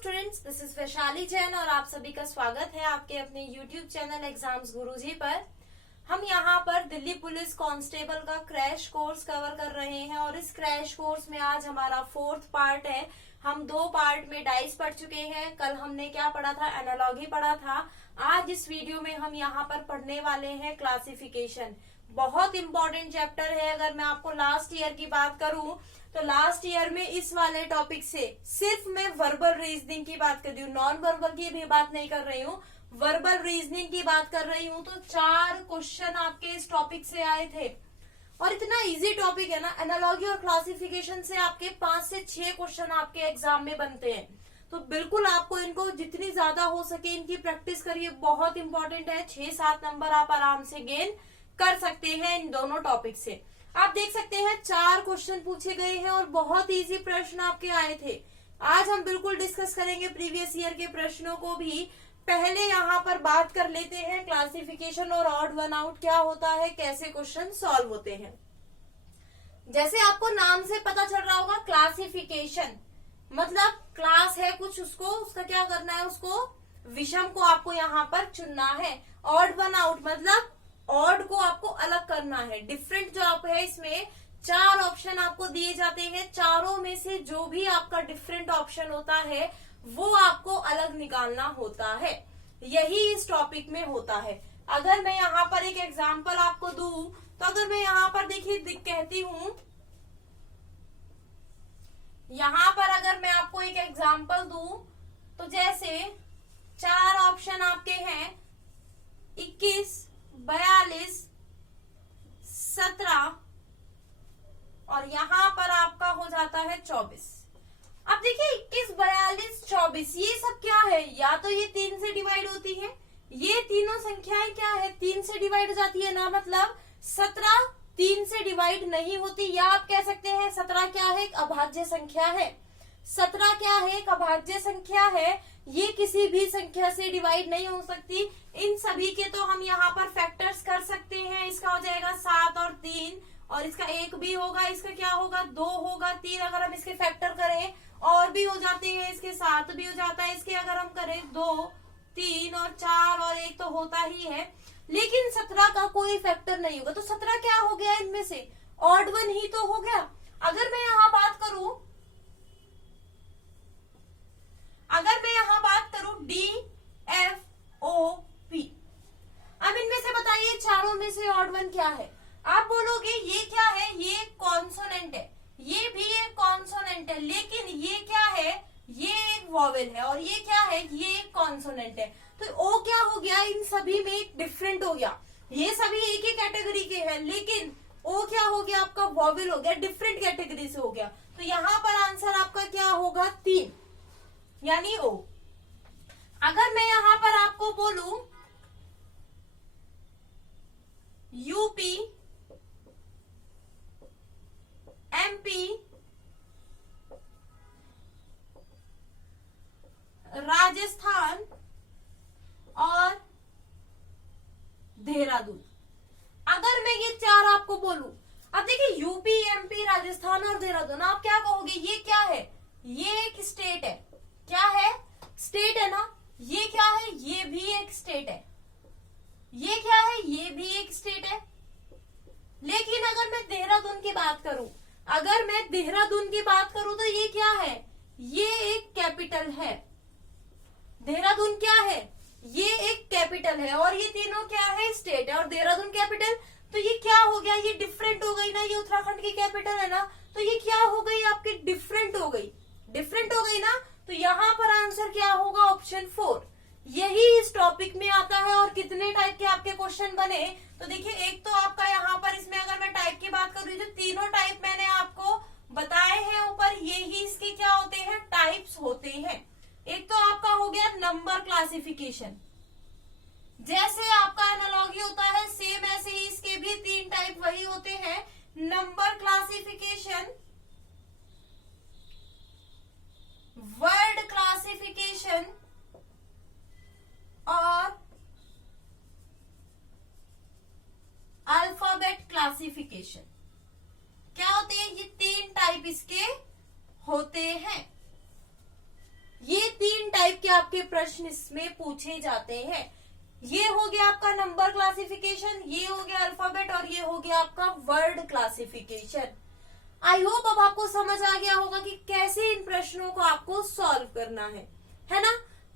Students, this is Vaishali Jain और आप सभी का स्वागत है आपके अपने यूट्यूब चैनल एग्जाम्स गुरुजी पर। हम यहाँ पर दिल्ली पुलिस कांस्टेबल का क्रैश कोर्स कवर कर रहे हैं और इस क्रैश कोर्स में आज हमारा 4th पार्ट है। हम 2 पार्ट में डाइस पढ़ चुके हैं। कल हमने क्या पढ़ा था? एनालॉजी पढ़ा था। आज इस वीडियो में हम यहाँ पर पढ़ने वाले हैं क्लासिफिकेशन। बहुत इंपॉर्टेंट चैप्टर है। अगर मैं आपको लास्ट ईयर की बात करूं तो लास्ट ईयर में इस वाले टॉपिक से सिर्फ मैं वर्बल रीजनिंग की बात कर रही हूँ, नॉन वर्बल की भी बात नहीं कर रही हूँ, वर्बल रीजनिंग की बात कर रही हूँ। तो 4 क्वेश्चन आपके इस टॉपिक से आए थे और इतना इजी टॉपिक है ना। एनालॉजी और क्लासिफिकेशन से आपके 5 से 6 क्वेश्चन आपके एग्जाम में बनते हैं। तो बिल्कुल आपको इनको जितनी ज्यादा हो सके इनकी प्रैक्टिस करिए, बहुत इंपॉर्टेंट है। 6-7 नंबर आप आराम से गेन कर सकते हैं इन दोनों टॉपिक से। आप देख सकते हैं 4 क्वेश्चन पूछे गए हैं और बहुत इजी प्रश्न आपके आए थे। आज हम बिल्कुल डिस्कस करेंगे प्रीवियस ईयर के प्रश्नों को भी। पहले यहाँ पर बात कर लेते हैं क्लासिफिकेशन और ऑड वन आउट क्या होता है, कैसे क्वेश्चन सॉल्व होते हैं। जैसे आपको नाम से पता चल रहा होगा, क्लासिफिकेशन मतलब क्लास है कुछ, उसका क्या करना है, उसको विषम को आपको यहाँ पर चुनना है। ऑड वन आउट मतलब ऑड को आपको अलग करना है। डिफरेंट जो आप है, इसमें 4 ऑप्शन आपको दिए जाते हैं। चारों में से जो भी आपका डिफरेंट ऑप्शन होता है वो आपको अलग निकालना होता है। यही इस टॉपिक में होता है। अगर मैं यहाँ पर एक एग्जांपल आपको दूं तो अगर मैं यहाँ पर देखिए कहती हूँ, यहाँ पर अगर मैं आपको एक एग्जांपल दूं तो जैसे 4 ऑप्शन आपके हैं 21, 42, 17 और यहाँ पर आपका हो जाता है 24। अब देखिए 21, 42, 24 ये सब क्या है? या तो ये 3 से डिवाइड होती है, ये तीनों संख्याएं क्या है 3 से डिवाइड हो जाती है ना, मतलब 17 3 से डिवाइड नहीं होती। या आप कह सकते हैं 17 क्या है? एक अभाज्य संख्या है। 17 क्या है? एक अभाज्य संख्या है। ये किसी भी संख्या से डिवाइड नहीं हो सकती। इन सभी के तो हम यहाँ पर फैक्टर्स कर सकते हैं। इसका हो जाएगा 7 और 3 और इसका 1 भी होगा, इसका क्या होगा 2 होगा, 3 अगर हम इसके फैक्टर करें और भी हो जाते हैं, इसके 7 भी हो जाता है, इसके अगर हम करें 2, 3 और 4 और 1 तो होता ही है। लेकिन 17 का कोई फैक्टर नहीं होगा। तो 17 क्या हो गया इनमें से? ऑड वन ही तो हो गया। अगर मैं यहाँ बात करूं डी एफ ओ पी, अब इनमें से बताइए चारों में से ऑड वन क्या है? आप बोलोगे ये क्या है? ये कॉन्सोनेंट है, ये भी एक कॉन्सोनेंट है, लेकिन ये क्या है? ये एक वॉवेल है। और ये क्या है? ये एक कॉन्सोनेंट है। तो ओ क्या हो गया? इन सभी में एक डिफरेंट हो गया। ये सभी एक ही कैटेगरी के हैं, लेकिन ओ क्या हो गया? आपका वॉवेल हो गया, डिफरेंट कैटेगरी से हो गया। तो यहाँ पर आंसर आपका क्या होगा? 3 यानी ओ। अगर मैं यहाँ पर आपको बोलूं यूपी, एमपी, राजस्थान और देहरादून, अगर मैं ये 4 आपको बोलूं, अब देखिए यूपी, एमपी, राजस्थान और देहरादून, आप क्या कहोगे? ये क्या है? ये एक स्टेट है। क्या है? स्टेट है ना। ये क्या है? ये भी एक स्टेट है। ये क्या है? ये भी एक स्टेट है। लेकिन अगर मैं देहरादून की बात करूं, तो ये क्या है? ये एक कैपिटल है। देहरादून क्या है? ये एक कैपिटल है और ये तीनों क्या है? स्टेट है। और देहरादून कैपिटल, तो ये क्या हो गया? ये डिफरेंट हो गई ना। ये उत्तराखंड की कैपिटल है ना, तो ये क्या हो गई? आपकी डिफरेंट हो गई ना। तो यहाँ पर आंसर क्या होगा? ऑप्शन 4। यही इस टॉपिक में आता है। और कितने टाइप के आपके क्वेश्चन बने? तो देखिए एक तो आपका यहाँ पर, इसमें अगर मैं टाइप की बात करूँ तो तीनों टाइप मैंने आपको बताए हैं ऊपर। यही इसके क्या होते हैं? टाइप्स होते हैं। एक तो आपका हो गया नंबर क्लासिफिकेशन, जैसे आपका एनालॉजी होता है सेम ऐसे ही इसके भी 3 टाइप वही होते हैं। नंबर क्लासिफिकेशन, वर्ड क्लासिफिकेशन और अल्फाबेट क्लासिफिकेशन। क्या होते हैं? ये 3 टाइप इसके होते हैं। ये 3 आपके प्रश्न इसमें पूछे जाते हैं। ये हो गया आपका नंबर क्लासिफिकेशन, ये हो गया अल्फाबेट और ये हो गया आपका वर्ड क्लासिफिकेशन। आई होप अब आपको समझ आ गया होगा कि कैसे इन प्रश्नों को आपको सॉल्व करना है ना।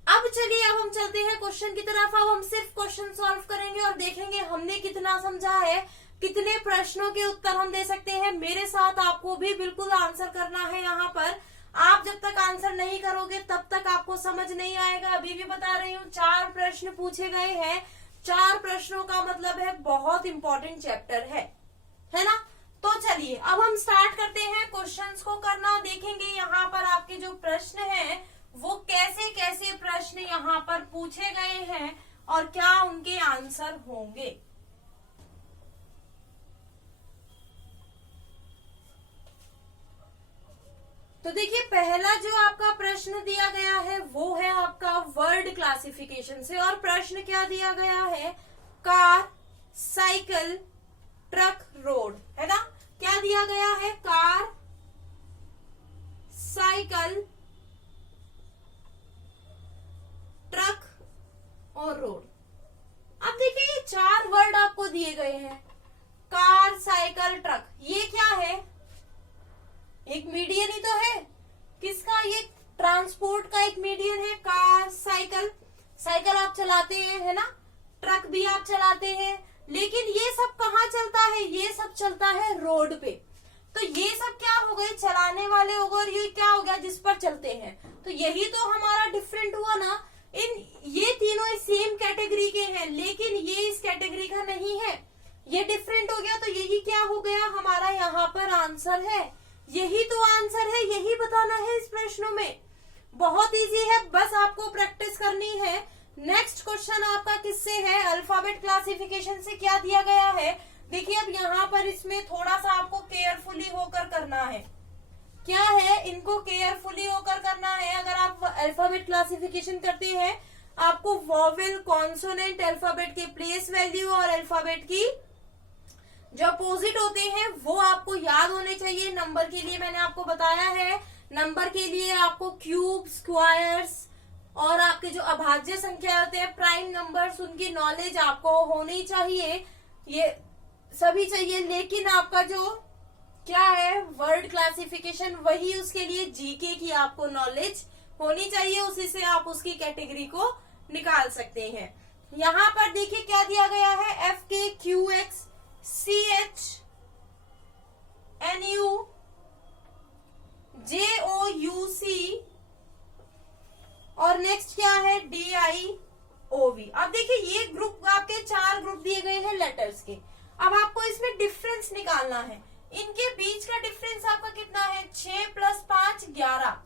अब चलिए अब हम चलते हैं क्वेश्चन की तरफ। अब हम सिर्फ क्वेश्चन सॉल्व करेंगे और देखेंगे हमने कितना समझा है, कितने प्रश्नों के उत्तर हम दे सकते हैं। मेरे साथ आपको भी बिल्कुल आंसर करना है यहाँ पर। आप जब तक आंसर नहीं करोगे तब तक आपको समझ नहीं आएगा। अभी भी बता रही हूँ 4 प्रश्न पूछे गए हैं। 4 प्रश्नों का मतलब है बहुत इंपॉर्टेंट चैप्टर है ना। तो चलिए अब हम स्टार्ट करते हैं क्वेश्चंस को करना। देखेंगे यहाँ पर आपके जो प्रश्न हैं वो कैसे कैसे प्रश्न यहाँ पर पूछे गए हैं और क्या उनके आंसर होंगे। तो देखिए पहला जो आपका प्रश्न दिया गया है वो है आपका वर्ड क्लासिफिकेशन से, और प्रश्न क्या दिया गया है, कार, साइकिल, ट्रक, रोड, है ना। क्या दिया गया है, कार, साइकिल, ट्रक और रोड। अब देखिए ये 4 वर्ड आपको दिए गए हैं, कार, साइकिल, ट्रक। ये क्या है, एक मीडियन ही तो है। किसका, ये ट्रांसपोर्ट का एक मीडियन है। कार, साइकिल, साइकिल आप चलाते हैं, है ना, ट्रक भी आप चलाते हैं। लेकिन ये सब कहाँ चलता है, ये सब चलता है रोड पे। तो ये सब क्या हो गए, चलाने वाले हो गए, और ये क्या हो गया, जिस पर चलते हैं। तो यही तो हमारा डिफरेंट हुआ ना। ये तीनों सेम कैटेगरी के हैं लेकिन ये इस कैटेगरी का नहीं है, ये डिफरेंट हो गया। तो यही क्या हो गया, हमारा यहाँ पर आंसर है। यही तो आंसर है, यही बताना है इस प्रश्नों में। बहुत इजी है, बस आपको प्रैक्टिस करनी है। नेक्स्ट क्वेश्चन आपका किससे है, अल्फाबेट क्लासिफिकेशन से। क्या दिया गया है, देखिए अब यहाँ पर इसमें थोड़ा सा आपको केयरफुली होकर करना है। क्या है, इनको केयरफुली होकर करना है। अगर आप अल्फाबेट क्लासिफिकेशन करते हैं आपको वॉवेल, कॉन्सोनेंट, अल्फाबेट के प्लेस वैल्यू और अल्फाबेट की जो अपोजिट होते हैं वो आपको याद होने चाहिए। नंबर के लिए मैंने आपको बताया है, नंबर के लिए आपको क्यूब, स्क्वायर्स और आपके जो अभाज्य संख्या होते हैं, प्राइम नंबर्स, उनकी नॉलेज आपको होनी चाहिए, ये सभी चाहिए। लेकिन आपका जो क्या है वर्ड क्लासिफिकेशन, वही उसके लिए जीके की आपको नॉलेज होनी चाहिए, उसी से आप उसकी कैटेगरी को निकाल सकते हैं। यहाँ पर देखिए क्या दिया गया है, F K Q X C H N U J O U C और नेक्स्ट क्या है डी आई ओ वी। अब देखिए ये ग्रुप आपके 4 ग्रुप दिए गए हैं लेटर्स के। अब आपको इसमें डिफरेंस निकालना है। इनके बीच का डिफरेंस आपका कितना है, 6 + 5 11।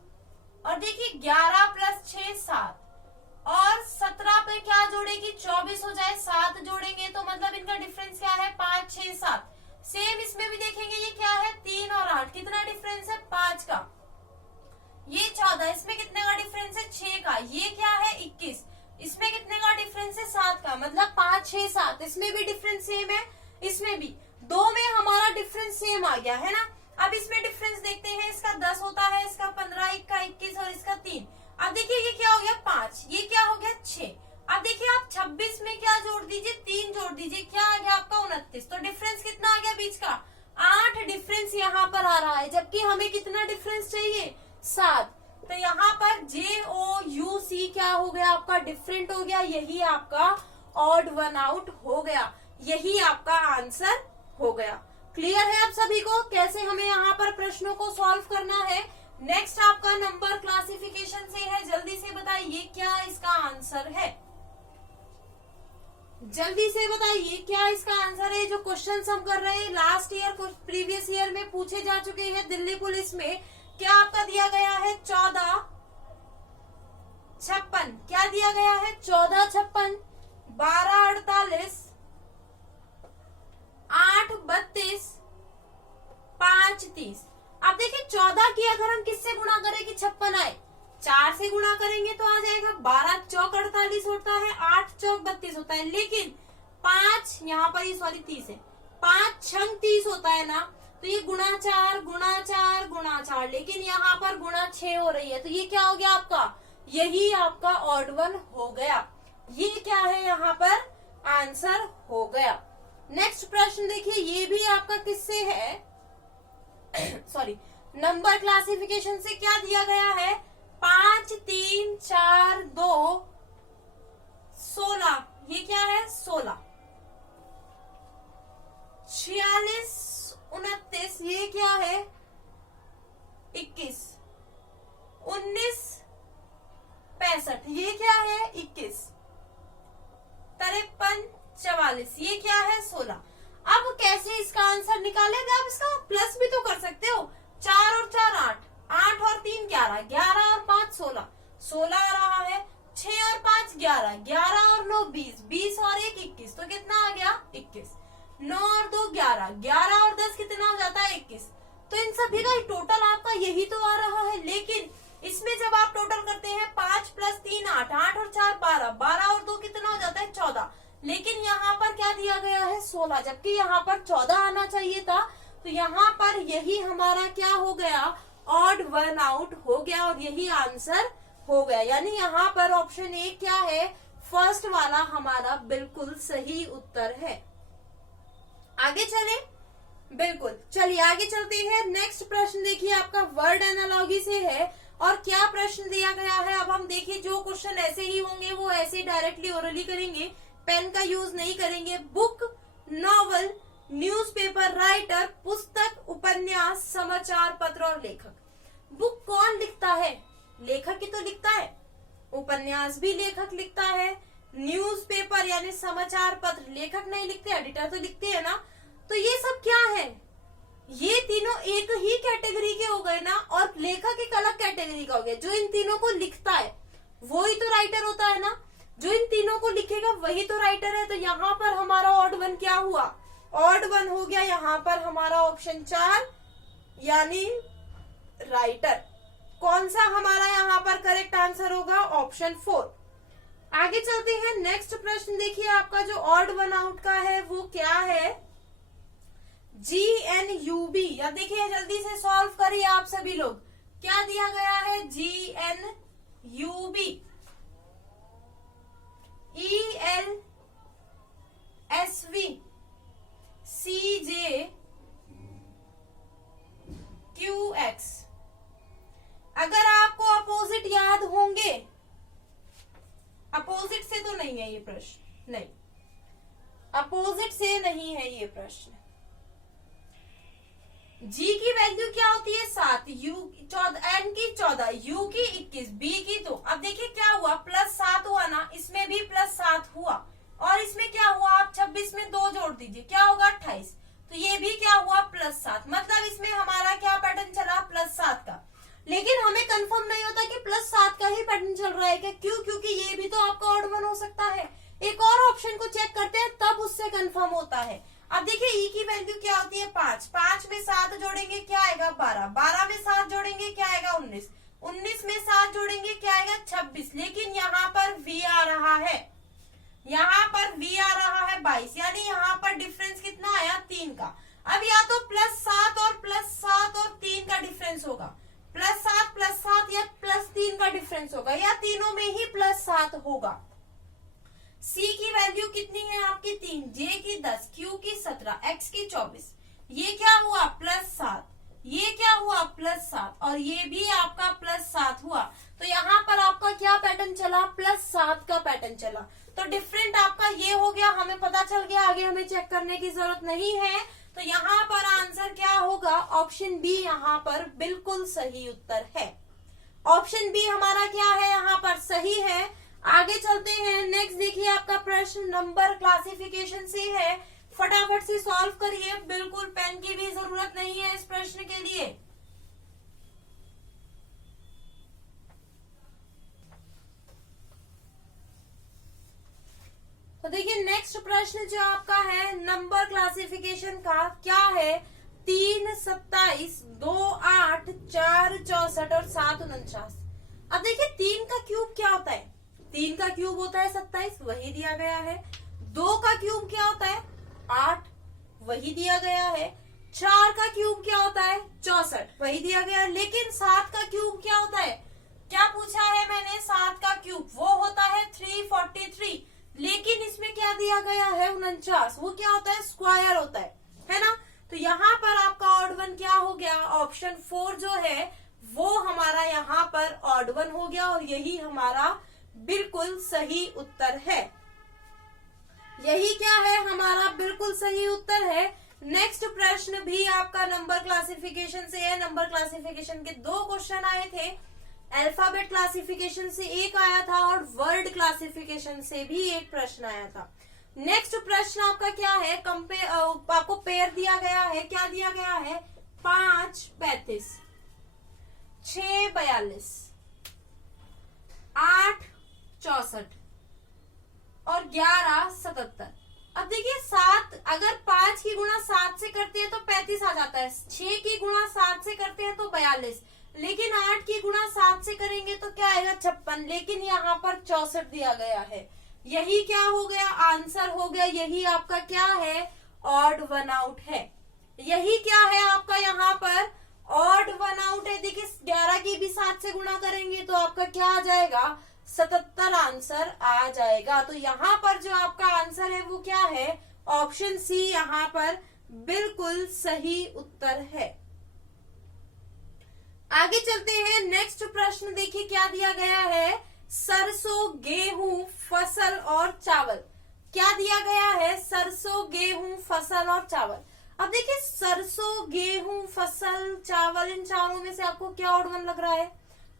और देखिए 11 + 6 7 और 17 पे क्या जोड़ेगी, 24 हो जाए, 7 जोड़ेंगे तो मतलब इनका डिफरेंस क्या है, 5 6 7। सेम इसमें भी देखेंगे, ये क्या है 3 और 8, कितना डिफरेंस है 5 का। ये 14, इसमें कितने का डिफरेंस है 6 का। ये क्या है 21, इसमें कितने का डिफरेंस है 7 का, मतलब 5 6 7। इसमें भी डिफरेंस सेम है, इसमें भी 2 में हमारा डिफरेंस सेम आ गया है ना। अब इसमें डिफरेंस देखते हैं, इसका 10 होता है, इसका 15, इसका 21 और इसका 3। अब देखिए ये क्या हो गया 5, ये क्या हो गया 6। अब देखिए आप 26 में क्या जोड़ दीजिए, 3 जोड़ दीजिए, क्या आ गया आपका 29। तो डिफरेंस कितना आ गया बीच का, 8 डिफरेंस यहाँ पर आ रहा है, जबकि हमें कितना डिफरेंस चाहिए 7। तो यहाँ पर जे ओ यू सी क्या हो गया आपका, डिफरेंट हो गया। यही आपका ऑड वन आउट हो गया, यही आपका आंसर हो गया। क्लियर है आप सभी को कैसे हमें यहाँ पर प्रश्नों को सॉल्व करना है। नेक्स्ट आपका नंबर क्लासिफिकेशन से है, जल्दी से बताइए क्या इसका आंसर है, जल्दी से बताइए क्या इसका आंसर है। जो क्वेश्चन हम कर रहे हैं लास्ट ईयर प्रीवियस ईयर में पूछे जा चुके हैं दिल्ली पुलिस में। क्या आपका दिया गया है 14 56, क्या दिया गया है 14 56, 12 48, 8 32, 5 30। अब देखिए 14 की अगर हम किससे गुणा करें कि 56 आए, 4 से गुणा करेंगे तो आ जाएगा 12 चौक 48 होता है, 8 चौक 32 होता है। लेकिन 5 यहाँ पर सॉरी 30 है, 5 छंग 30 होता है ना, तो ये गुणा 4 गुणा 4 गुणा 4, लेकिन यहाँ पर गुणा 6 हो रही है। तो ये क्या हो गया आपका, यही आपका ऑड वन हो गया। ये क्या है यहाँ पर आंसर हो गया। नेक्स्ट प्रश्न देखिए, ये भी आपका किससे है सॉरी, नंबर क्लासिफिकेशन से। क्या दिया गया है? 5 3 4 2 16। ये क्या है? 16। 46 29। ये क्या है? 21। 19 65। ये क्या है? 21। 53 44। ये क्या है? 16। अब कैसे इसका आंसर निकालेंगे? आप इसका प्लस भी तो कर सकते हो। 4 और 4 8, 8 और 3 11, 11 और 5 16, 16 आ रहा है। 6 और 5 11, 11 और 9 20, 20 और 1 21, तो कितना आ गया? 21। 9 और 2 11, 11 और 10 कितना हो जाता है? 21। तो इन सभी का टोटल आपका यही तो आ रहा है। लेकिन इसमें जब आप टोटल करते हैं 5 + 3 8, 8 और 4 12, 12 और 2 कितना हो जाता है? 14। लेकिन यहाँ पर क्या दिया गया है? 16, जबकि यहाँ पर 14 आना चाहिए था। तो यहाँ पर यही हमारा क्या हो गया? ऑड वन आउट हो गया और यही आंसर हो गया। यानी यहाँ पर ऑप्शन ए क्या है? फर्स्ट वाला हमारा बिल्कुल सही उत्तर है। आगे चले, बिल्कुल चलिए आगे चलते हैं। नेक्स्ट प्रश्न देखिए आपका वर्ड एनालॉजी से है। और क्या प्रश्न दिया गया है? अब हम देखिए, जो क्वेश्चन ऐसे ही होंगे वो ऐसे डायरेक्टली ओरली करेंगे, पेन का यूज नहीं करेंगे। बुक, नॉवल, न्यूज़पेपर, राइटर, पुस्तक, उपन्यास, समाचार पत्र और लेखक। बुक कौन लिखता है? लेखक ही तो लिखता है। उपन्यास भी लेखक लिखता है। न्यूज़पेपर यानी समाचार पत्र लेखक नहीं लिखते, एडिटर तो लिखते हैं ना। तो ये सब क्या है? ये तीनों एक ही कैटेगरी के हो गए ना, और लेखक एक अलग कैटेगरी का हो गया। जो इन तीनों को लिखता है वो ही तो राइटर होता है ना। जो इन तीनों को लिखेगा वही तो राइटर है। तो यहाँ पर हमारा ऑड वन क्या हुआ? ऑड वन हो गया यहाँ पर हमारा ऑप्शन 4 यानी राइटर। कौन सा हमारा यहाँ पर करेक्ट आंसर होगा? ऑप्शन 4। आगे चलते हैं। नेक्स्ट प्रश्न देखिए आपका जो ऑड वन आउट का है वो क्या है? GNUB। अब देखिए जल्दी से सॉल्व करिए आप सभी लोग। क्या दिया गया है? GNUB, ELSV, CJQX। अगर आपको अपोजिट याद होंगे, अपोजिट से तो नहीं है ये प्रश्न, नहीं अपोजिट से नहीं है ये प्रश्न। G की वैल्यू क्या होती है? 7, U 14, N की 14, U की 21, B की 2। अब देखिए क्या हुआ? +7 हुआ ना, इसमें भी +7 हुआ। और इसमें क्या हुआ? आप 26 में 2 जोड़ दीजिए, क्या होगा? 28। तो ये भी क्या हुआ? +7। मतलब इसमें हमारा क्या पैटर्न चला? +7 का। लेकिन हमें कंफर्म नहीं होता कि +7 का ही पैटर्न चल रहा है क्या? क्यों? क्योंकि ये भी तो आपका ऑड वन हो सकता है। एक और ऑप्शन को चेक करते हैं तब उससे कंफर्म होता है। अब देखिए ई की वैल्यू क्या होती है? 5। 5 में 7 जोड़ेंगे क्या आएगा? 12। 12 में 7 जोड़ेंगे क्या आएगा? 19। 19 में 7 जोड़ेंगे क्या आएगा? 26। लेकिन यहाँ पर V आ रहा है, यहाँ पर V आ रहा है 22। यानी यहाँ पर डिफरेंस कितना आया? 3 का। अब या तो +7 और +7 और 3 का डिफरेंस होगा, +7 या +3 का डिफरेंस होगा, या तीनों में ही +7 होगा। C की वैल्यू कितनी है आपकी? 3, J की 10, Q की 17, X की 24। ये क्या हुआ? +7। ये क्या हुआ? +7। और ये भी आपका +7 हुआ। तो यहाँ पर आपका क्या पैटर्न चला? +7 का पैटर्न चला। तो डिफरेंट आपका ये हो गया, हमें पता चल गया, आगे हमें चेक करने की जरूरत नहीं है। तो यहाँ पर आंसर क्या होगा? ऑप्शन बी यहाँ पर बिल्कुल सही उत्तर है। ऑप्शन बी हमारा क्या है? यहाँ पर सही है। आगे चलते हैं। नेक्स्ट देखिए आपका प्रश्न नंबर क्लासिफिकेशन से है। फटाफट से सॉल्व करिए, बिल्कुल पेन की भी जरूरत नहीं है इस प्रश्न के लिए। तो देखिए नेक्स्ट प्रश्न जो आपका है नंबर क्लासिफिकेशन का क्या है? 3 27, 2 8, 4 64 और 7 49। अब देखिए 3 का क्यूब क्या होता है? 3 का क्यूब होता है 27, वही दिया गया है। 2 का क्यूब क्या होता है? 8, वही दिया गया है। 4 का क्यूब क्या होता है? 64, वही दिया गया है। लेकिन 7 का क्यूब क्या होता है? क्या पूछा है मैंने? 7 वन हो गया और यही हमारा बिल्कुल सही उत्तर है। यही क्या है, हमारा बिल्कुल सही उत्तर है। नेक्स्ट प्रश्न भी आपका नंबर क्लासिफिकेशन से है। नंबर क्लासिफिकेशन के 2 क्वेश्चन आए थे। अल्फाबेट क्लासिफिकेशन से एक आया था और वर्ड क्लासिफिकेशन से भी एक प्रश्न आया था। नेक्स्ट प्रश्न आपका क्या है, आपको पेयर दिया गया है, क्या दिया गया है, 5 35, 6 42, 8 64 और 11 77। अब देखिए 7, अगर 5 की गुणा 7 से करते हैं तो 35 आ जाता है, 6 की गुणा 7 से करते हैं तो 42, लेकिन 8 की गुणा 7 से करेंगे तो क्या आएगा, 56, लेकिन यहाँ पर 64 दिया गया है। यही क्या हो गया, आंसर हो गया। यही आपका क्या है, ऑड वन आउट है। यही क्या है आपका यहाँ पर ऑड वन आउट है। देखिए 11 की भी 7 से गुणा करेंगे तो आपका क्या आ जाएगा, 77 आंसर आ जाएगा। तो यहाँ पर जो आपका आंसर है वो क्या है, ऑप्शन सी यहाँ पर बिल्कुल सही उत्तर है। आगे चलते हैं। नेक्स्ट प्रश्न देखिए क्या दिया गया है, सरसों गेहूं फसल और चावल। क्या दिया गया है, सरसों गेहूं फसल और चावल। अब देखिए सरसों गेहूं फसल चावल, इन चारों में से आपको क्या ऑड वन लग रहा है,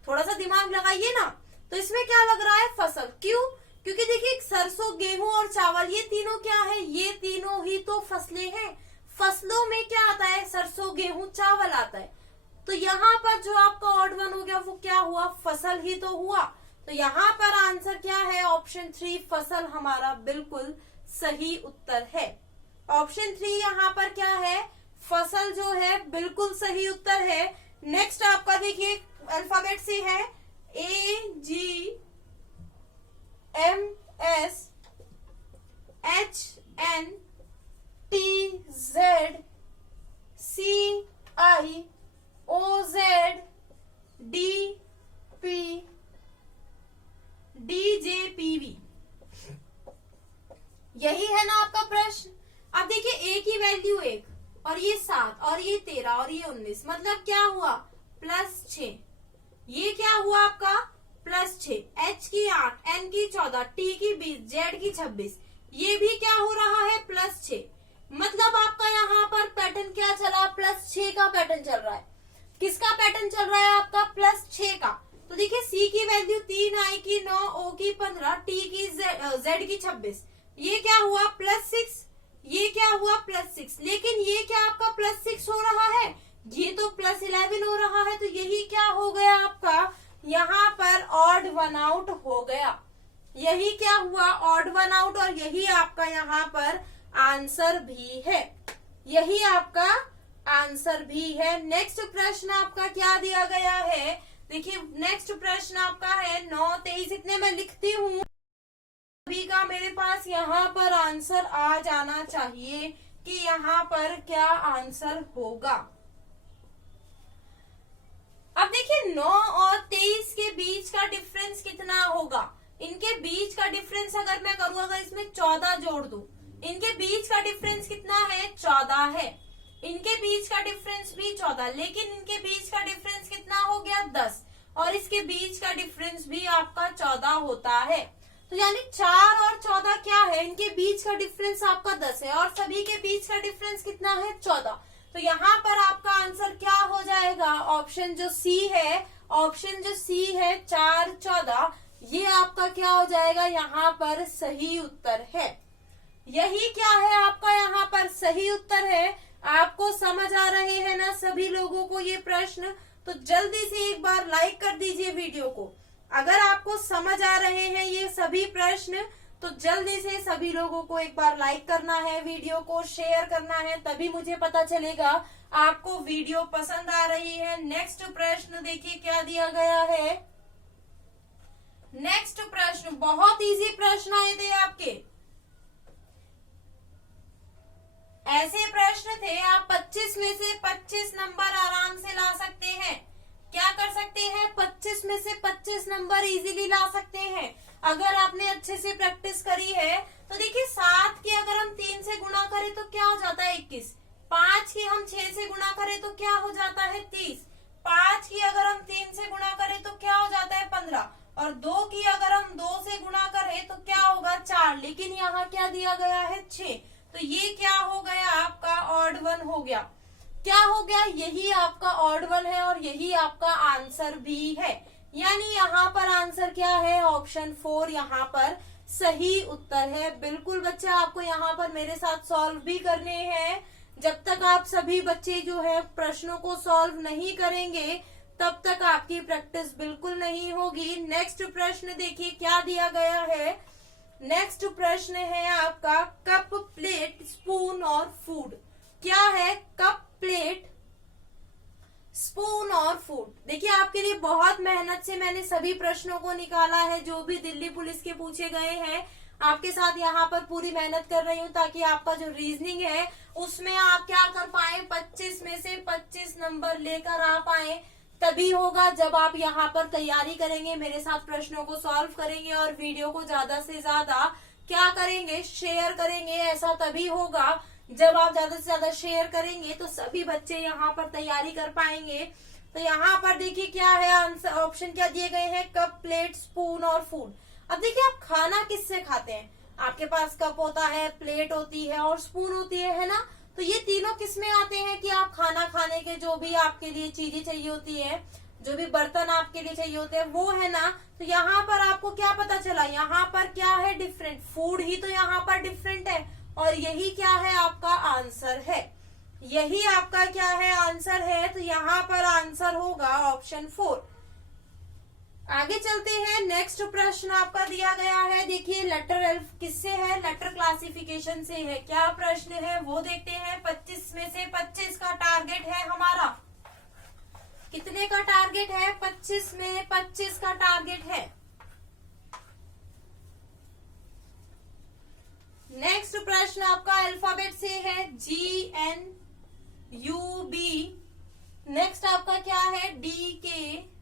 थोड़ा सा दिमाग लगाइए ना। तो इसमें क्या लग रहा है, फसल। क्यों, क्योंकि देखिए सरसों गेहूं और चावल ये तीनों क्या है, ये तीनों ही तो फसलें हैं। फसलों में क्या आता है, सरसों गेहूं चावल आता है। तो यहाँ पर जो आपका ऑड वन हो गया वो क्या हुआ, फसल ही तो हुआ। तो यहाँ पर आंसर क्या है, ऑप्शन 3 फसल हमारा बिल्कुल सही उत्तर है। ऑप्शन 3 यहाँ पर क्या है, फसल जो है बिल्कुल सही उत्तर है। नेक्स्ट आपका देखिए अल्फाबेट से है, AGMHNTZCIOZDPDJPV। यही है ना आपका प्रश्न। अब देखिए ए की वैल्यू 1 और ये 7 और ये 13 और ये 19, मतलब क्या हुआ, +6। ये क्या हुआ आपका, +6। H की 8, N की 14, T की 20, Z की 26, ये भी क्या हो रहा है, +6। मतलब आपका यहाँ पर पैटर्न क्या चला, +6 का पैटर्न चल रहा है। किसका पैटर्न चल रहा है आपका, +6 का। तो देखिए C की वैल्यू 3, I की 9, O की 15, T की Z की 26, ये क्या हुआ, +6। ये क्या हुआ, +6, लेकिन ये क्या आपका +6 हो रहा है, ये तो +11 हो रहा है। तो यही क्या हो गया आपका, यहाँ पर ऑड वन आउट हो गया। यही क्या हुआ, ऑड वन आउट, और यही आपका यहाँ पर आंसर भी है। यही आपका आंसर भी है। नेक्स्ट प्रश्न आपका क्या दिया गया है, देखिए नेक्स्ट प्रश्न आपका है 9 23, इतने मैं लिखती हूँ, सभी का मेरे पास यहाँ पर आंसर आ जाना चाहिए कि यहाँ पर क्या आंसर होगा। अब देखिए 9 और 23 के बीच का डिफरेंस कितना होगा। इनके बीच का डिफरेंस अगर मैं करूँ, अगर इसमें 14 जोड़ दूं, इनके बीच का डिफरेंस कितना है, 14 है। इनके बीच का डिफरेंस भी 14, लेकिन इनके बीच का डिफरेंस कितना हो गया, 10, और इसके बीच का डिफरेंस भी आपका 14 होता है। तो यानी 4 और 14 क्या है, इनके बीच का डिफरेंस आपका 10 है और सभी के बीच का डिफरेंस कितना है, 14। तो यहाँ पर आपका आंसर क्या हो जाएगा, ऑप्शन जो सी है, ऑप्शन जो सी है 4 14, ये आपका क्या हो जाएगा, यहाँ पर सही उत्तर है। यही क्या है आपका यहाँ पर सही उत्तर है। आपको समझ आ रहे हैं ना सभी लोगों को ये प्रश्न, तो जल्दी से एक बार लाइक कर दीजिए वीडियो को। अगर आपको समझ आ रहे हैं ये सभी प्रश्न, तो जल्दी से सभी लोगों को एक बार लाइक करना है, वीडियो को शेयर करना है, तभी मुझे पता चलेगा आपको वीडियो पसंद आ रही है। नेक्स्ट प्रश्न देखिए क्या दिया गया है। नेक्स्ट प्रश्न बहुत इजी प्रश्न आए थे आपके, ऐसे प्रश्न थे आप 25 में से 25 नंबर आराम से ला सकते हैं। क्या कर सकते हैं, 25 में से 25 नंबर इजीली ला सकते हैं अगर आपने अच्छे से प्रैक्टिस करी है। तो देखिए 7 की अगर हम 3 से गुणा करें तो क्या हो जाता है, 21। 5 की हम 6 से गुणा करें तो क्या हो जाता है, 30। 5 की अगर हम 3 से गुणा करें तो क्या हो जाता है 15, और 2 की अगर हम 2 से गुणा करें तो क्या होगा 4, लेकिन यहाँ क्या दिया गया है 6, तो ये क्या हो गया आपका ऑड वन हो गया। क्या हो गया, यही आपका ऑड वन है और यही आपका आंसर भी है, यानी यहाँ पर आंसर क्या है, ऑप्शन 4 यहाँ पर सही उत्तर है। बिल्कुल बच्चा, आपको यहाँ पर मेरे साथ सॉल्व भी करने हैं। जब तक आप सभी बच्चे जो है प्रश्नों को सॉल्व नहीं करेंगे तब तक आपकी प्रैक्टिस बिल्कुल नहीं होगी। नेक्स्ट प्रश्न देखिए क्या दिया गया है। नेक्स्ट प्रश्न है आपका कप, प्लेट, स्पून और फूड। क्या है, कप, प्लेट, स्पून और फूड। देखिए आपके लिए बहुत मेहनत से मैंने सभी प्रश्नों को निकाला है जो भी दिल्ली पुलिस के पूछे गए हैं। आपके साथ यहाँ पर पूरी मेहनत कर रही हूँ ताकि आपका जो रीजनिंग है उसमें आप क्या कर पाए, 25 में से 25 नंबर लेकर आ पाए। तभी होगा जब आप यहाँ पर तैयारी करेंगे, मेरे साथ प्रश्नों को सॉल्व करेंगे और वीडियो को ज्यादा से ज्यादा क्या करेंगे, शेयर करेंगे। ऐसा तभी होगा जब आप ज्यादा से ज्यादा शेयर करेंगे तो सभी बच्चे यहाँ पर तैयारी कर पाएंगे। तो यहाँ पर देखिए क्या है आंसर, ऑप्शन क्या दिए गए हैं, कप, प्लेट, स्पून और फूड। अब देखिए आप खाना किससे खाते हैं, आपके पास कप होता है, प्लेट होती है और स्पून होती है ना। तो ये तीनों किसमें आते हैं कि आप खाना खाने के जो भी आपके लिए चीजें चाहिए होती है, जो भी बर्तन आपके लिए चाहिए होते हैं वो है ना। तो यहाँ पर आपको क्या पता चला, यहाँ पर क्या है डिफरेंट, फूड ही तो यहाँ पर डिफरेंट है और यही क्या है आपका आंसर है, यही आपका क्या है आंसर है। तो यहाँ पर आंसर होगा ऑप्शन 4। आगे चलते हैं, नेक्स्ट प्रश्न आपका दिया गया है। देखिए लेटर एल्फ किससे है, लेटर क्लासिफिकेशन से है। क्या प्रश्न है वो देखते हैं। 25 में से 25 का टारगेट है हमारा, कितने का टारगेट है, 25 में 25 का टारगेट है। नेक्स्ट प्रश्न आपका अल्फाबेट से है, GNUB। नेक्स्ट आपका क्या है, DKRAHOV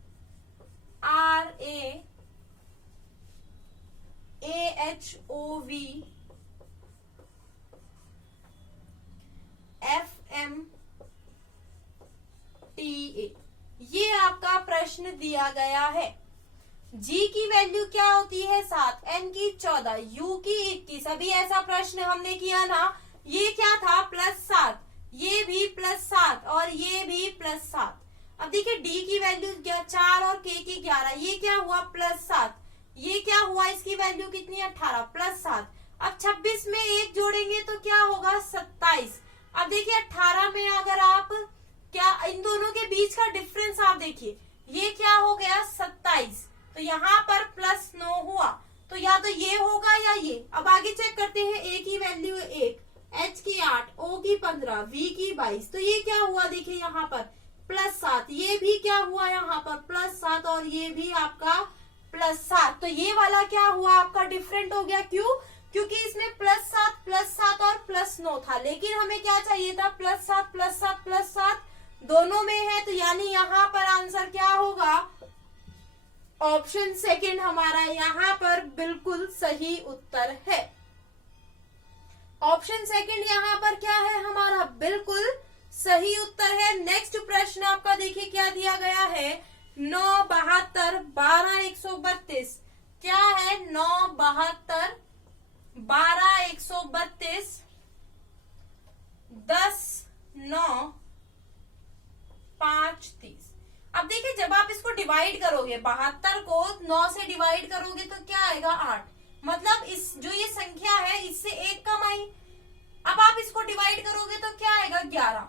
FMTA। ये आपका प्रश्न दिया गया है। जी की वैल्यू क्या होती है 7, एन की 14, यू की 21। अभी ऐसा प्रश्न हमने किया ना, ये क्या था +7, ये भी +7 और ये भी +7। अब देखिए डी की वैल्यू 4 और के की 11, ये क्या हुआ +7, ये क्या हुआ, इसकी वैल्यू कितनी 18 +7। अब 26 में 1 जोड़ेंगे तो क्या होगा 27। अब देखिए 18 में अगर आप क्या इन दोनों के बीच का डिफरेंस आप देखिए, ये क्या हो गया 27, तो यहाँ पर +9 हुआ, तो या तो ये होगा या ये। अब आगे चेक करते हैं, ए की वैल्यू 1, एच की 8, ओ की 15, वी की 22, तो ये क्या हुआ देखिए यहाँ पर +7, ये भी क्या हुआ यहाँ पर +7 और ये भी आपका +7। तो ये वाला क्या हुआ आपका डिफरेंट हो गया, क्यों, क्योंकि इसमें +7 और +9 था, लेकिन हमें क्या चाहिए था +7 दोनों में है। तो यानी यहाँ पर आंसर क्या होगा, ऑप्शन सेकंड हमारा यहाँ पर बिल्कुल सही उत्तर है। ऑप्शन सेकंड यहाँ पर क्या है हमारा बिल्कुल सही उत्तर है। नेक्स्ट प्रश्न आपका देखिए क्या दिया गया है, 9, 72, 12, 132। क्या है 9, 72, 12, 132, 10, 9, 5, 30। अब देखिए जब आप इसको डिवाइड करोगे, 72 को 9 से डिवाइड करोगे तो क्या आएगा 8, मतलब इस जो ये संख्या है इससे 1 कम आई। अब आप इसको डिवाइड करोगे तो क्या आएगा 11,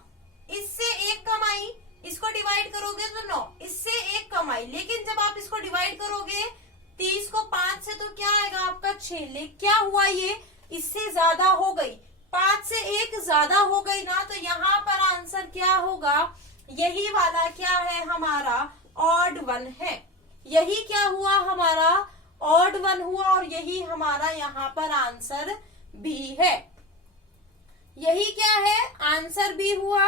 इससे 1 कम आई, इसको डिवाइड करोगे तो 9, इससे 1 कम आई। लेकिन जब आप इसको डिवाइड करोगे 30 को 5 से तो क्या आएगा आपका 6, ले क्या हुआ ये इससे ज्यादा हो गई, 5 से 1 ज्यादा हो गई ना। तो यहाँ पर आंसर क्या होगा, यही वाला क्या है हमारा ऑड वन है, यही क्या हुआ हमारा ऑड वन हुआ और यही हमारा यहाँ पर आंसर भी है, यही क्या है आंसर भी हुआ।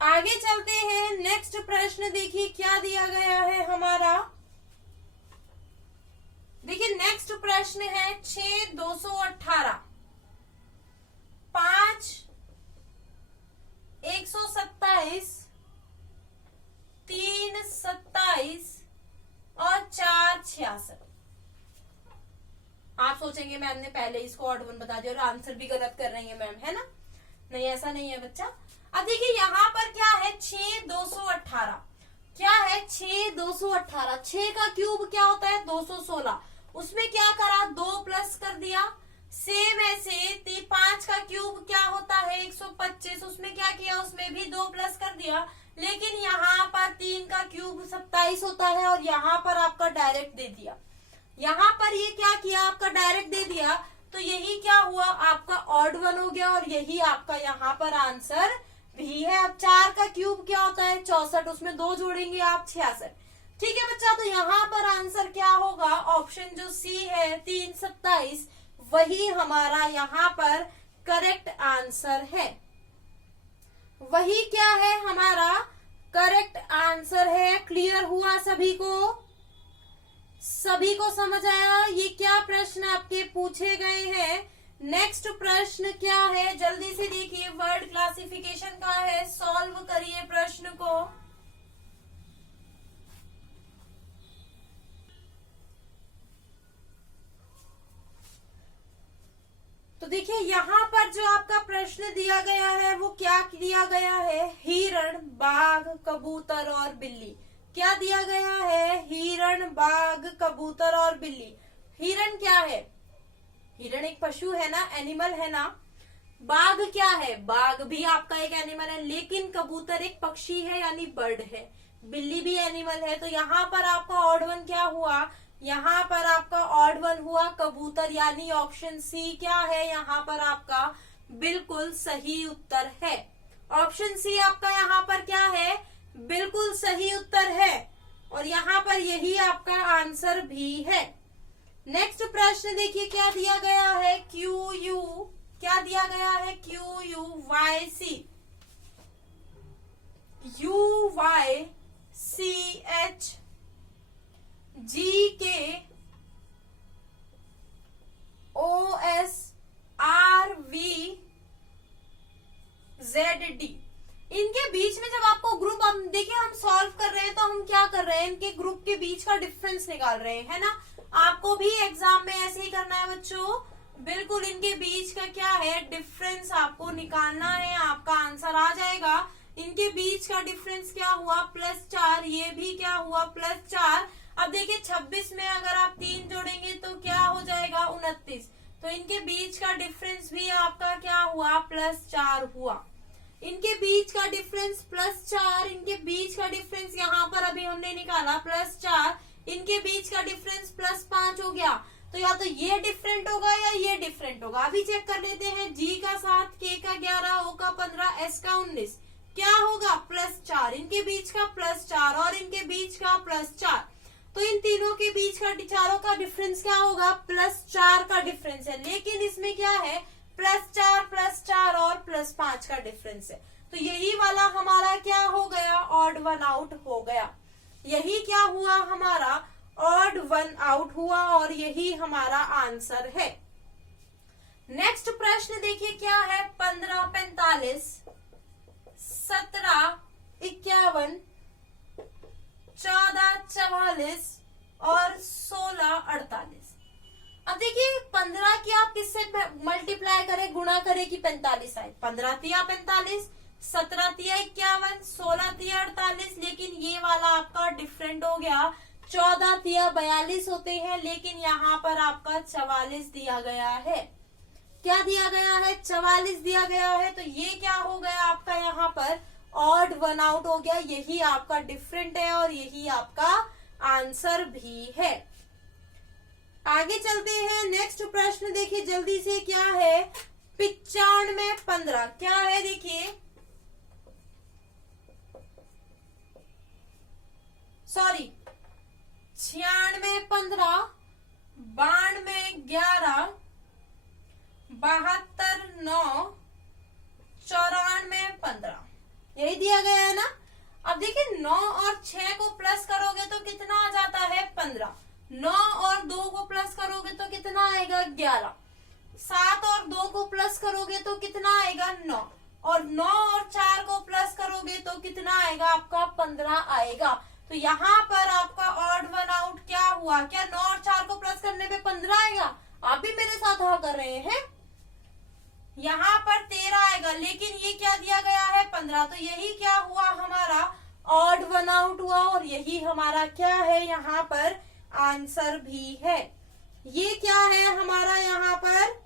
आगे चलते हैं, नेक्स्ट प्रश्न देखिए क्या दिया गया है हमारा। देखिए नेक्स्ट प्रश्न है 6, 218, 5, 127, 3, 27 और 4 66। आप सोचेंगे मैम ने पहले इसको ऑड वन बता दिया और आंसर भी गलत कर रही है मैम, है ना? नहीं, ऐसा नहीं है बच्चा। अब देखिए यहाँ पर क्या है, 6 218। क्या है 6 218? 6 का क्यूब क्या होता है 216। उसमें क्या करा, 2 प्लस कर दिया। सेम ऐसे 5 का क्यूब क्या होता है 125। उसमें क्या किया, उसमें भी 2 प्लस कर दिया। लेकिन यहाँ पर 3 का क्यूब 27 होता है और यहाँ पर आपका डायरेक्ट दे दिया। यहाँ पर ये क्या किया, आपका डायरेक्ट दे दिया, तो यही क्या हुआ, आपका ऑड वन हो गया और यही आपका यहाँ पर आंसर भी है। अब 4 का क्यूब क्या होता है 64, उसमें 2 जोड़ेंगे आप 66। ठीक है बच्चा, तो यहाँ पर आंसर क्या होगा, ऑप्शन जो सी है 3 27, वही हमारा यहाँ पर करेक्ट आंसर है। वही क्या है, हमारा करेक्ट आंसर है। क्लियर हुआ सभी को? सभी को समझ आया? ये क्या प्रश्न आपके पूछे गए हैं? नेक्स्ट प्रश्न क्या है, जल्दी से देखिए। वर्ड क्लासिफिकेशन का है, सॉल्व करिए प्रश्न को। तो देखिए यहाँ पर जो आपका प्रश्न दिया गया है वो क्या दिया गया है, हिरण, बाघ, कबूतर और बिल्ली। क्या दिया गया है, हिरण, बाघ, कबूतर और बिल्ली। हिरण क्या है, हिरण एक पशु है ना, एनिमल है ना। बाघ क्या है, बाघ भी आपका एक एनिमल है, लेकिन कबूतर एक पक्षी है यानी बर्ड है। बिल्ली भी एनिमल है। तो यहाँ पर आपका ऑड वन क्या हुआ, यहाँ पर आपका ऑड वन हुआ कबूतर, यानी ऑप्शन सी क्या है यहाँ पर आपका बिल्कुल सही उत्तर है। ऑप्शन सी आपका यहाँ पर क्या है, बिल्कुल सही उत्तर है और यहाँ पर यही आपका आंसर भी है। नेक्स्ट प्रश्न देखिए क्या दिया गया है, क्यू यू। क्या दिया गया है, Q U Y C, U Y C H G K O S R V Z D. इनके बीच में जब आपको ग्रुप, आप देखिए हम सॉल्व कर रहे हैं तो हम क्या कर रहे हैं, इनके ग्रुप के बीच का डिफरेंस निकाल रहे हैं, है ना। आपको भी एग्जाम में ऐसे ही करना है बच्चों, बिल्कुल इनके बीच का क्या है डिफरेंस आपको निकालना है, आपका आंसर आ जाएगा। इनके बीच का डिफरेंस क्या हुआ, +4, ये भी क्या हुआ +4। अब देखिए 26 में अगर आप 3 जोड़ेंगे तो क्या हो जाएगा 29। तो इनके बीच का डिफरेंस भी आपका क्या हुआ, +4 हुआ। इनके बीच का डिफरेंस +4, इनके बीच का डिफरेंस यहाँ पर अभी हमने निकाला +4, इनके बीच का डिफरेंस +5 हो गया। तो या तो ये डिफरेंट होगा या ये डिफरेंट होगा। अभी चेक कर लेते हैं, जी का 7, के का 11, ओ का 15, एस का 19, क्या होगा +4। इनके बीच का +4 और इनके बीच का +4, तो इन तीनों के बीच का, चारों का डिफरेंस क्या होगा, +4 का डिफरेंस है। लेकिन इसमें क्या है, +4 और +5 का डिफरेंस है। तो यही वाला हमारा क्या हो गया, ऑड वन आउट हो गया। यही क्या हुआ, हमारा ऑड वन आउट हुआ और यही हमारा आंसर है। नेक्स्ट प्रश्न देखिए क्या है, 15 45, 17 51, 14 44 और 16 48। अब देखिए 15 की आप किससे मल्टीप्लाई करें, गुणा करें कि 45 आए। 15 तिया 45, 17 तिया 51, 16 तिया 48, लेकिन ये वाला आपका डिफरेंट हो गया। 14 तिया 42 होते हैं, लेकिन यहाँ पर आपका 44 दिया गया है। क्या दिया गया है, 44 दिया गया है। तो ये क्या हो गया आपका, यहाँ पर ऑड वन आउट हो गया। यही आपका डिफरेंट है और यही आपका आंसर भी है। आगे चलते हैं, नेक्स्ट प्रश्न देखिए जल्दी से क्या है, 95 15 क्या है देखिए, सॉरी 96 15, 92 11, 72 9, 94 15, यही दिया गया है ना। अब देखिए 9 और 6 को प्लस करोगे तो कितना आ जाता है 15, 9 और 2 को प्लस करोगे तो कितना आएगा 11, 7 और 2 को प्लस करोगे तो कितना आएगा 9, और 9 और 4 को प्लस करोगे तो कितना आएगा आपका 15 आएगा। तो यहाँ पर आपका ऑड वन आउट क्या हुआ? क्या 9 और 4 को प्लस करने पे 15 आएगा? आप भी मेरे साथ हाँ कर रहे हैं। यहाँ पर 13 आएगा, लेकिन ये क्या दिया गया है? 15। तो यही क्या हुआ? हमारा ऑड वन आउट हुआ, और यही हमारा क्या है? यहाँ पर आंसर भी है। ये क्या है? हमारा यहाँ पर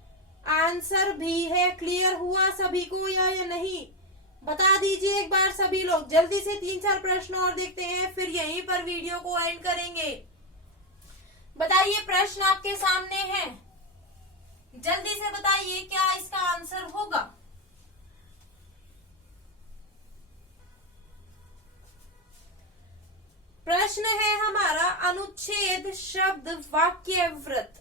आंसर भी है। क्लियर हुआ सभी को या नहीं? बता दीजिए एक बार सभी लोग। जल्दी से 3-4 प्रश्न और देखते हैं, फिर यहीं पर वीडियो को एंड करेंगे। बताइए, प्रश्न आपके सामने है, जल्दी से बताइए क्या इसका आंसर होगा। प्रश्न है हमारा, अनुच्छेद शब्द वाक्य व्रत।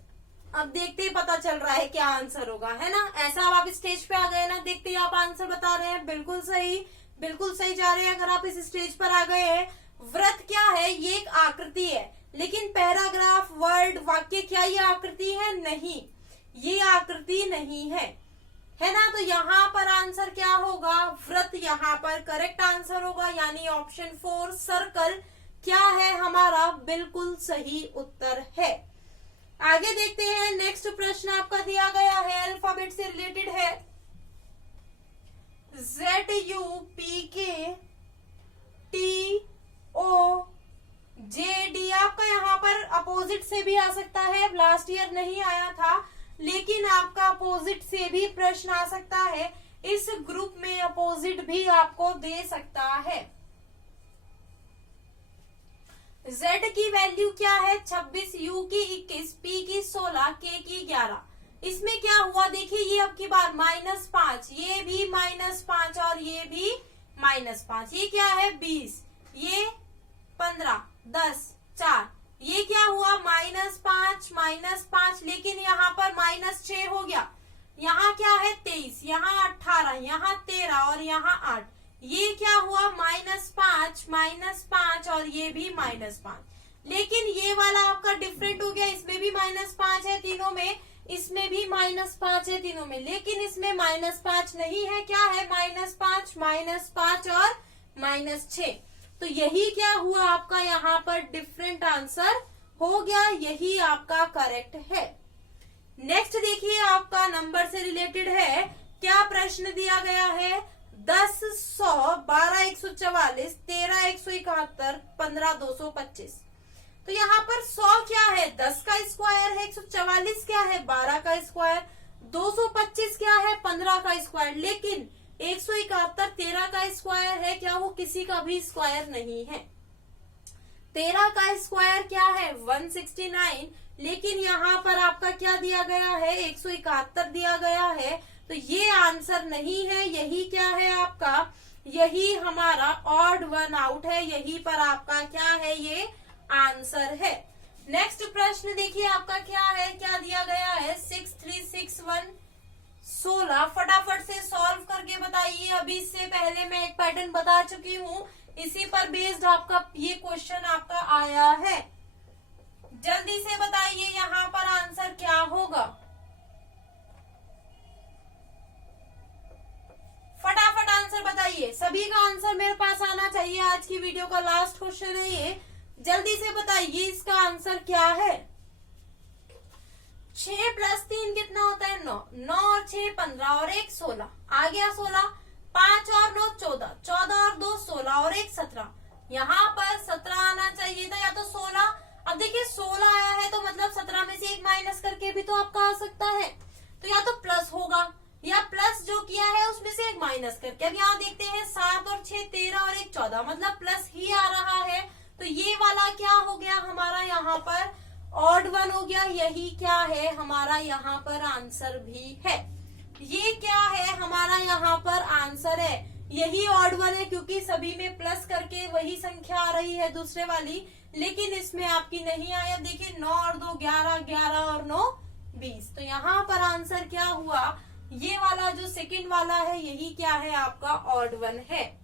अब देखते ही पता चल रहा है क्या आंसर होगा, है ना? ऐसा अब आप स्टेज पे आ गए ना, देखते ही आप आंसर बता रहे हैं। बिल्कुल सही, बिल्कुल सही जा रहे हैं। अगर आप इस स्टेज पर आ गए हैं, व्रत क्या है? ये एक आकृति है, लेकिन पैराग्राफ, वर्ड, वाक्य, क्या ये आकृति है? नहीं, ये आकृति नहीं है ना? तो यहाँ पर आंसर क्या होगा? व्रत यहाँ पर करेक्ट आंसर होगा, यानी ऑप्शन 4 सर्कल क्या है हमारा? बिल्कुल सही उत्तर है। आगे देखते हैं, नेक्स्ट प्रश्न आपका दिया गया है, अल्फाबेट से रिलेटेड है। ZUPKTOJD आपका यहाँ पर अपोजिट से भी आ सकता है। लास्ट ईयर नहीं आया था, लेकिन आपका अपोजिट से भी प्रश्न आ सकता है। इस ग्रुप में अपोजिट भी आपको दे सकता है। Z की वैल्यू क्या है? 26, U की 21, P की 16, K की 11। इसमें क्या हुआ? देखिए, ये अब की बार -5, ये भी -5 और ये भी -5। ये क्या है? 20, ये 15, 10, 4। ये क्या हुआ? -5, लेकिन यहाँ पर -6 हो गया। यहाँ क्या है? 23, यहाँ 18, यहाँ 13 और यहाँ 8। ये क्या हुआ? -5 और ये भी -5। लेकिन ये वाला आपका डिफरेंट हो गया, इसमें भी -5 है तीनों में, इसमें भी -5 है तीनों में, लेकिन इसमें -5 नहीं है। क्या है? -5 और -6। तो यही क्या हुआ आपका यहाँ पर डिफरेंट आंसर हो गया, यही आपका करेक्ट है। नेक्स्ट देखिए, आपका नंबर से रिलेटेड है। क्या प्रश्न दिया गया है? 10, 100, 12, 144, 13, 171, 15, 225। तो यहाँ पर 100 क्या है? 10 का स्क्वायर है। 144 क्या है? 12 का स्क्वायर। 225 क्या है? 15 का स्क्वायर। लेकिन 171 13 का स्क्वायर है, क्या वो किसी का भी स्क्वायर नहीं है? 13 का स्क्वायर क्या है? 169। लेकिन यहाँ पर आपका क्या दिया गया है? 171 दिया गया है। तो ये आंसर नहीं है, यही क्या है आपका? यही हमारा ऑड वन आउट है, यही पर आपका क्या है? ये आंसर है। नेक्स्ट प्रश्न देखिए आपका क्या है, क्या दिया गया है? 6, 3, 6, 1, 16। फटाफट से सॉल्व करके बताइए। अभी इससे पहले मैं एक पैटर्न बता चुकी हूँ, इसी पर बेस्ड आपका ये क्वेश्चन आपका आया है। जल्दी से बताइए यहाँ पर आंसर क्या होगा? फटाफट आंसर बताइए, सभी का आंसर मेरे पास आना चाहिए। आज की वीडियो का लास्ट क्वेश्चन है ये, जल्दी से बताइए इसका आंसर क्या है? 6 + 3 कितना होता है? 9। 9 और 6 15 और 1 16। आ गया 16। 5 और 9 14। 14 और 2 16 और 1 17। यहाँ पर 17 आना चाहिए था, या तो 16। अब देखिए 16 आया है, तो मतलब 17 में से 1 माइनस करके भी तो आपका आ सकता है। तो या तो प्लस होगा, या प्लस जो किया है उसमें से 1 माइनस करके। अब यहाँ देखते हैं 7 और 6 13 और 1 14, मतलब प्लस ही आ रहा है। तो ये वाला क्या हो गया हमारा? यहाँ पर ऑड वन हो गया, यही क्या है हमारा? यहाँ पर आंसर भी है। ये क्या है हमारा? यहाँ पर आंसर है, यही ऑड वन है, क्योंकि सभी में प्लस करके वही संख्या आ रही है दूसरे वाली, लेकिन इसमें आपकी नहीं आया। देखिए 9 और 2 11, 11 और 9 20। तो यहाँ पर आंसर क्या हुआ? ये वाला जो सेकंड वाला है, यही क्या है आपका? ऑड वन है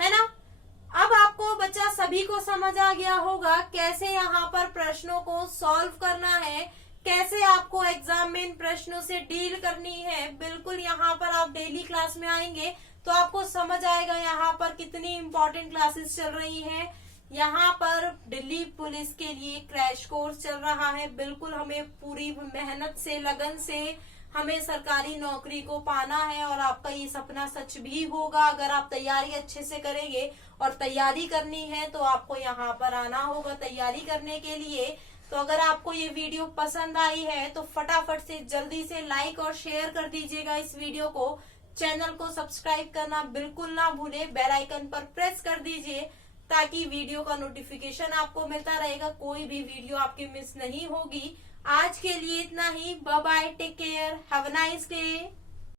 ना? अब आपको बच्चा सभी को समझ आ गया होगा कैसे यहाँ पर प्रश्नों को सॉल्व करना है, कैसे आपको एग्जाम में इन प्रश्नों से डील करनी है। बिल्कुल यहाँ पर आप डेली क्लास में आएंगे तो आपको समझ आएगा यहाँ पर कितनी इंपॉर्टेंट क्लासेस चल रही हैं, यहाँ पर दिल्ली पुलिस के लिए क्रैश कोर्स चल रहा है। बिल्कुल हमें पूरी मेहनत से, लगन से हमें सरकारी नौकरी को पाना है और आपका ये सपना सच भी होगा अगर आप तैयारी अच्छे से करेंगे। और तैयारी करनी है तो आपको यहाँ पर आना होगा तैयारी करने के लिए। तो अगर आपको ये वीडियो पसंद आई है तो फटाफट से जल्दी से लाइक और शेयर कर दीजिएगा इस वीडियो को। चैनल को सब्सक्राइब करना बिल्कुल ना भूले, बेल आइकन पर प्रेस कर दीजिए ताकि वीडियो का नोटिफिकेशन आपको मिलता रहेगा, कोई भी वीडियो आपकी मिस नहीं होगी। आज के लिए इतना ही। Bye bye, take care, have a nice day.